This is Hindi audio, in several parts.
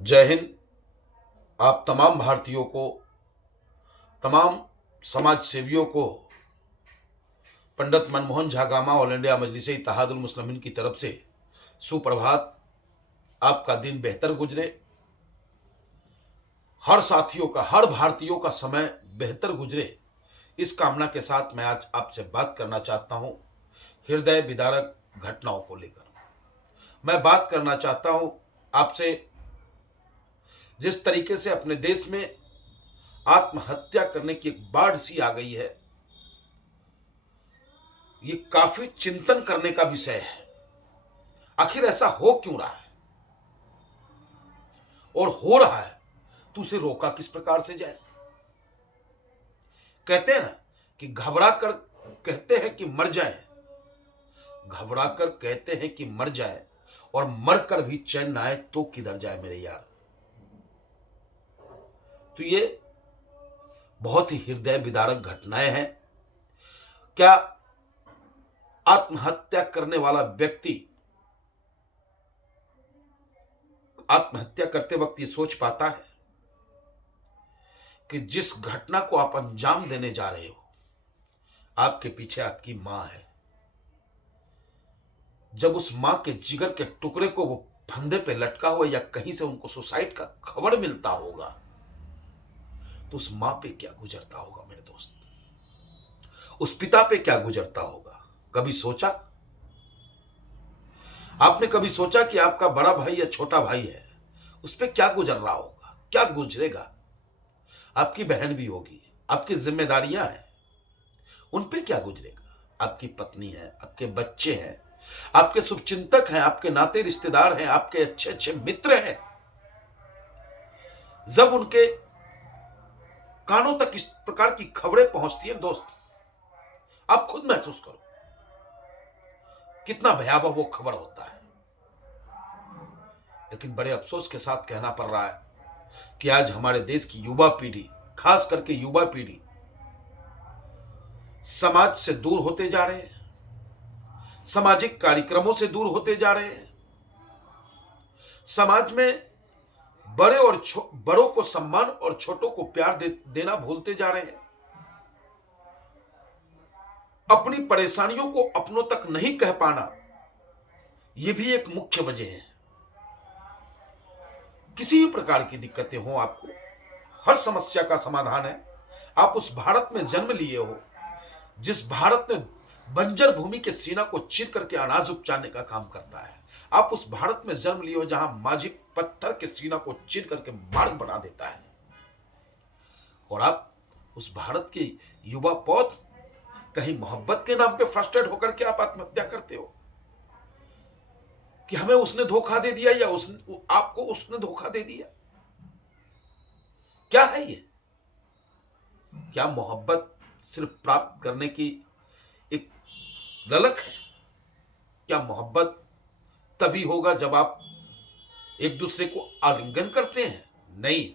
जय हिंद। आप तमाम भारतीयों को, तमाम समाज सेवियों को पंडित मनमोहन झा गामा ऑल इंडिया मजलिस इत्तेहादुल मुस्लिमीन की तरफ से सुप्रभात। आपका दिन बेहतर गुजरे, हर साथियों का, हर भारतीयों का समय बेहतर गुजरे, इस कामना के साथ मैं आज आपसे बात करना चाहता हूं हृदय विदारक घटनाओं को लेकर। मैं बात करना चाहता हूं आपसे जिस तरीके से अपने देश में आत्महत्या करने की एक बाढ़ सी आ गई है, ये काफी चिंतन करने का विषय है। आखिर ऐसा हो क्यों रहा है, और हो रहा है तो उसे रोका किस प्रकार से जाए। कहते हैं ना कि घबरा कर कहते हैं कि मर जाए, घबरा कर कहते हैं कि मर जाए, और मरकर भी चैन ना आए तो किधर जाए मेरे यार। तो ये बहुत ही हृदय विदारक घटनाएं हैं। क्या आत्महत्या करने वाला व्यक्ति आत्महत्या करते वक्त ये सोच पाता है कि जिस घटना को आप अंजाम देने जा रहे हो, आपके पीछे आपकी मां है। जब उस मां के जिगर के टुकड़े को वो फंदे पे लटका हुआ या कहीं से उनको सुसाइड का खबर मिलता होगा, तो उस मां पे क्या गुजरता होगा मेरे दोस्त, उस पिता पे क्या गुजरता होगा। कभी सोचा? आपने कभी सोचा कि आपका बड़ा भाई या छोटा भाई है, उस पे क्या गुजर रहा होगा, क्या गुजरेगा। आपकी बहन भी होगी, आपकी जिम्मेदारियां हैं, उन पे क्या गुजरेगा। आपकी पत्नी है, आपके बच्चे हैं, आपके शुभचिंतक हैं, आपके नाते रिश्तेदार हैं, आपके अच्छे अच्छे मित्र हैं। जब उनके कानों तक इस प्रकार की खबरें पहुंचती हैं दोस्त, आप खुद महसूस करो कितना भयावह वो खबर होता है। लेकिन बड़े अफसोस के साथ कहना पड़ रहा है कि आज हमारे देश की युवा पीढ़ी, खास करके युवा पीढ़ी, समाज से दूर होते जा रहे हैं, सामाजिक कार्यक्रमों से दूर होते जा रहे हैं, समाज में बड़ों को सम्मान और छोटों को प्यार देना भूलते जा रहे हैं। अपनी परेशानियों को अपनों तक नहीं कह पाना, यह भी एक मुख्य वजह है। किसी भी प्रकार की दिक्कतें हो आपको, हर समस्या का समाधान है। आप उस भारत में जन्म लिए हो जिस भारत ने बंजर भूमि के सीना को चीर करके अनाज उपजाने का काम करता है। आप उस भारत में जन्म लिए हो जहां माझी पत्थर के सीना को चीर करके मार्ग बना देता है। और आप उस भारत के युवा पौध कहीं मोहब्बत के नाम पे फ्रस्ट्रेट होकर के आप आत्महत्या करते हो कि हमें उसने धोखा दे दिया या आपको उसने धोखा दे दिया। क्या है ये? क्या मोहब्बत सिर्फ प्राप्त करने की एक ललक है? क्या मोहब्बत तभी होगा जब आप एक दूसरे को आलिंगन करते हैं? नहीं।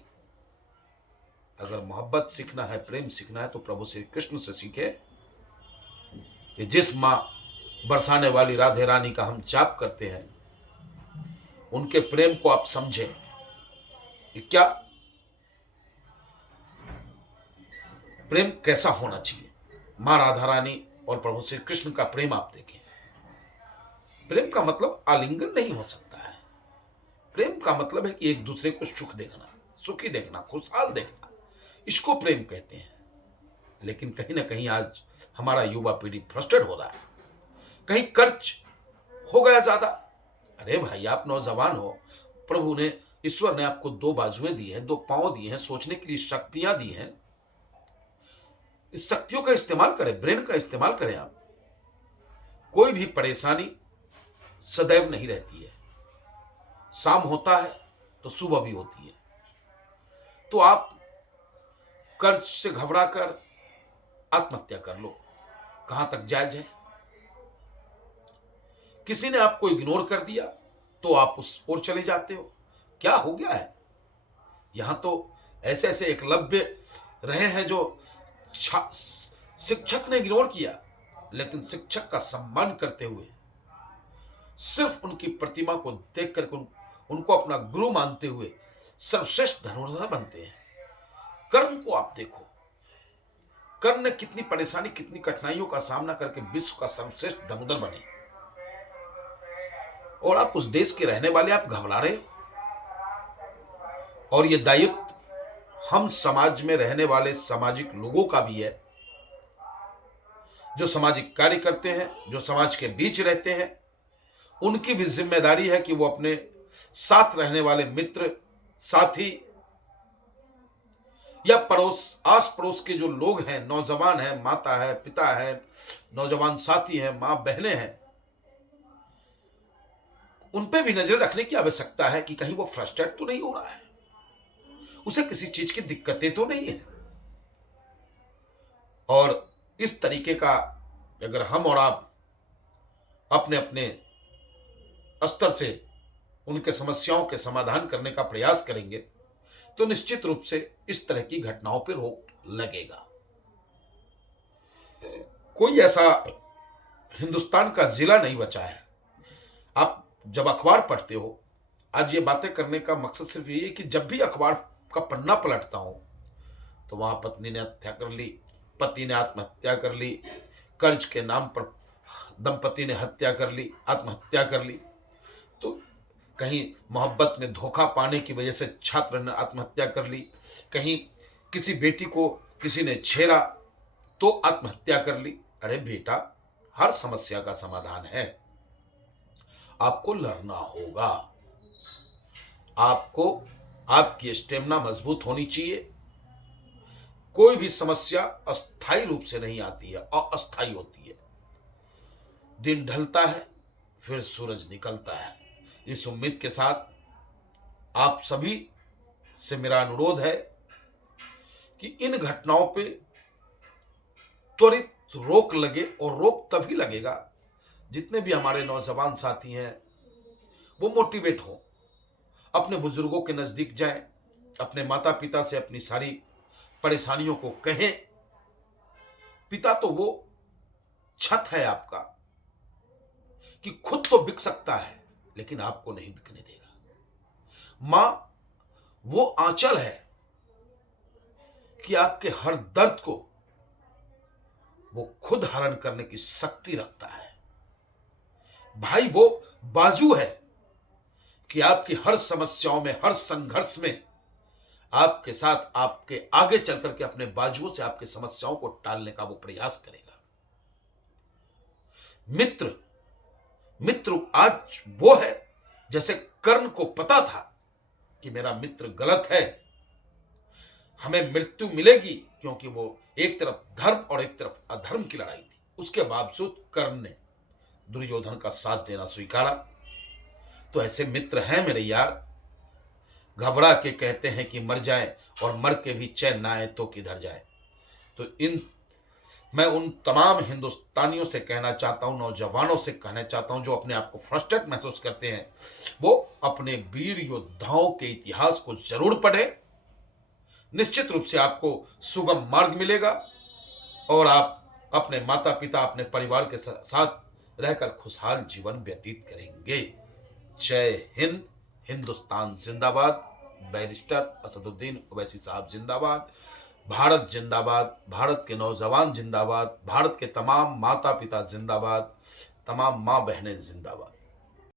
अगर मोहब्बत सीखना है, प्रेम सीखना है, तो प्रभु श्री कृष्ण से सीखे कि जिस मां बरसाने वाली राधे रानी का हम जाप करते हैं, उनके प्रेम को आप समझें कि क्या प्रेम कैसा होना चाहिए। मां राधा रानी और प्रभु श्री कृष्ण का प्रेम आप देखें। प्रेम का मतलब आलिंगन नहीं हो सकता है। प्रेम का मतलब है कि एक दूसरे को सुख देखना, सुखी देखना, खुशहाल देखना, इसको प्रेम कहते हैं। लेकिन कहीं ना कहीं आज हमारा युवा पीढ़ी फ्रस्ट्रेट हो रहा है। कहीं कर्ज हो गया ज्यादा। अरे भाई, आप नौजवान हो, प्रभु ने, ईश्वर ने आपको दो बाजुएं दी हैं, दो पांव दिए हैं, सोचने के लिए शक्तियां दी हैं। इस शक्तियों का इस्तेमाल करें, ब्रेन का इस्तेमाल करें। आप, कोई भी परेशानी सदैव नहीं रहती है। शाम होता है तो सुबह भी होती है। तो आप कर्ज से घबरा कर आत्महत्या कर लो, कहां तक जायज है? किसी ने आपको इग्नोर कर दिया तो आप उस ओर चले जाते हो। क्या हो गया है? यहां तो ऐसे ऐसे एकलव्य रहे हैं जो शिक्षक ने इग्नोर किया, लेकिन शिक्षक का सम्मान करते हुए, सिर्फ उनकी प्रतिमा को देख कर उनको अपना गुरु मानते हुए सर्वश्रेष्ठ धनुर्धर बनते हैं। कर्ण को आप देखो, कर्ण ने कितनी परेशानी, कितनी कठिनाइयों का सामना करके विश्व का सर्वश्रेष्ठ धनुर्धर बने, और आप उस देश के रहने वाले आप घबरा रहे हो। और ये दायित्व हम समाज में रहने वाले सामाजिक लोगों का भी है, जो सामाजिक कार्य करते हैं, जो समाज के बीच रहते हैं, उनकी भी जिम्मेदारी है कि वो अपने साथ रहने वाले मित्र, साथी या पड़ोस, आस पड़ोस के जो लोग हैं, नौजवान हैं, माता है, पिता है, नौजवान साथी हैं, मां बहनें हैं, उन पे भी नजर रखने की आवश्यकता है कि कहीं वो फ्रस्ट्रेट तो नहीं हो रहा है, उसे किसी चीज की दिक्कतें तो नहीं है। और इस तरीके का अगर हम और आप अपने अपने स्तर से उनके समस्याओं के समाधान करने का प्रयास करेंगे तो निश्चित रूप से इस तरह की घटनाओं पर रोक लगेगा। कोई ऐसा हिंदुस्तान का जिला नहीं बचा है। आप जब अखबार पढ़ते हो, आज ये बातें करने का मकसद सिर्फ ये है कि जब भी अखबार का पन्ना पलटता हूं तो वहां पत्नी ने हत्या कर ली, पति ने आत्महत्या कर ली, कर्ज के नाम पर दंपति ने हत्या कर ली, आत्महत्या कर ली, तो कहीं मोहब्बत में धोखा पाने की वजह से छात्र ने आत्महत्या कर ली, कहीं किसी बेटी को किसी ने छेड़ा तो आत्महत्या कर ली। अरे बेटा, हर समस्या का समाधान है, आपको लड़ना होगा, आपको आपकी स्टेमिना मजबूत होनी चाहिए। कोई भी समस्या अस्थायी रूप से नहीं आती है, अस्थायी होती है। दिन ढलता है, फिर सूरज निकलता है। इस उम्मीद के साथ आप सभी से मेरा अनुरोध है कि इन घटनाओं पे त्वरित रोक लगे, और रोक तभी लगेगा जितने भी हमारे नौजवान साथी हैं वो मोटिवेट हो, अपने बुजुर्गों के नजदीक जाएं, अपने माता पिता से अपनी सारी परेशानियों को कहें। पिता तो वो छत है आपका कि खुद तो बिक सकता है लेकिन आपको नहीं बिकने देगा। मां वो आंचल है कि आपके हर दर्द को वो खुद हरण करने की शक्ति रखता है। भाई वो बाजू है कि आपकी हर समस्याओं में, हर संघर्ष में आपके साथ, आपके आगे चल करके अपने बाजुओं से आपकी समस्याओं को टालने का वो प्रयास करेगा। मित्र आज वो है जैसे कर्ण को पता था कि मेरा मित्र गलत है, हमें मृत्यु मिलेगी, क्योंकि वो एक तरफ धर्म और एक तरफ अधर्म की लड़ाई थी। उसके बावजूद कर्ण ने दुर्योधन का साथ देना स्वीकारा। तो ऐसे मित्र हैं मेरे यार, घबरा के कहते हैं कि मर जाएं, और मर के भी चैन ना आए तो किधर जाए। तो मैं उन तमाम हिंदुस्तानियों से कहना चाहता हूं, नौजवानों से कहना चाहता हूं जो अपने आप को फ्रस्ट्रेट महसूस करते हैं, वो अपने वीर योद्धाओं के इतिहास को जरूर पढ़ें। निश्चित रूप से आपको सुगम मार्ग मिलेगा और आप अपने माता पिता, अपने परिवार के साथ रहकर खुशहाल जीवन व्यतीत करेंगे। जय हिंद, हिंदुस्तान जिंदाबाद, बैरिस्टर असदुद्दीन ओवैसी साहब जिंदाबाद, भारत जिंदाबाद, भारत के नौजवान जिंदाबाद, भारत के तमाम माता पिता जिंदाबाद, तमाम मां बहनें जिंदाबाद।